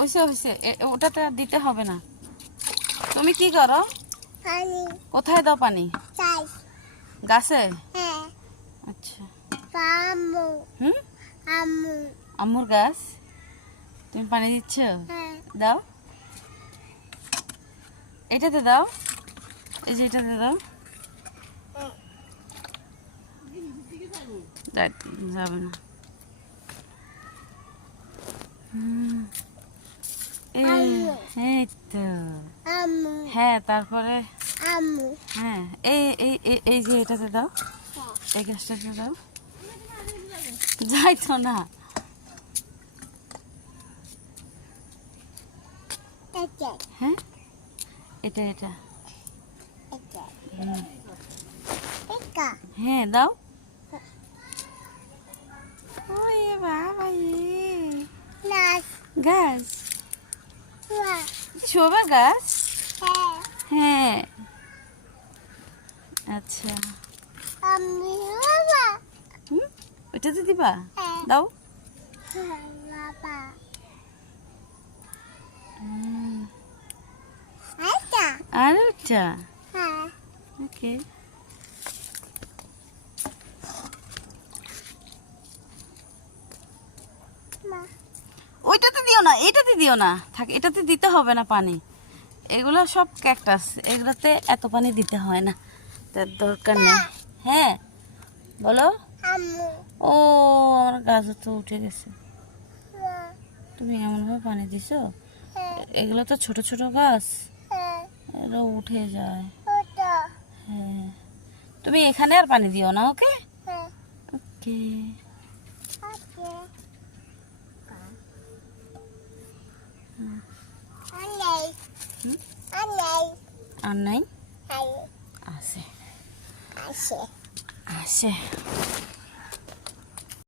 ওইসে ওইসে ওটাতে আর দিতে হবে না। তুমি কি করো? পানি কোথায় দাও পানি? চাই। গাছে? হ্যাঁ। আচ্ছা। আম্মু হুম, আম্মু। আম্মুর গাছ। তুমি পানি দিচ্ছ? হ্যাঁ। দাও, এটাতে দাও, এই যে এটাতে দাও। যাবে না। এই তো। আম্মু হ্যাঁ, তারপরে আম্মু। হ্যাঁ, এই এই এই এই যে এটাতে দাও, এই গাছটাতে দাও। যাই তো না। এটা হ্যাঁ, এটা এটা এটা হুম, এটা হ্যাঁ দাও। ওই বাবা, নাচ গাছ, না। শোভা গাছ। হ্যাঁ। হ্যাঁ, আচ্ছা। আমি বাবা। হুম, ওইটাতে দিবা? হ্যাঁ। দাও। বাবা হুম, এটা আর ওইটা। হ্যাঁ। ওকে। মা ওইটাতে দিও না, এটাতে দিও না, থাক, এটাতে দিতে হবে না পানি। এগুলো সব ক্যাকটাস, এগুলোতে এত পানি দিতে হয় না, তার দরকার নেই। হ্যাঁ বলো। আম্মু ও, আমার গাছও তো উঠে গেছে। মা তুমি এমনভাবে পানি দিছো, হ্যাঁ। এগুলো তো ছোট ছোট গাছ, হ্যাঁ। এরা উঠে যায়। ওটা হ্যাঁ, তুমি এখানে আর পানি দিও না, ওকে? হ্যাঁ। ওকে। ওকে আলাই হুম, আলাই আর নাই? আই আছে, আসে আছে।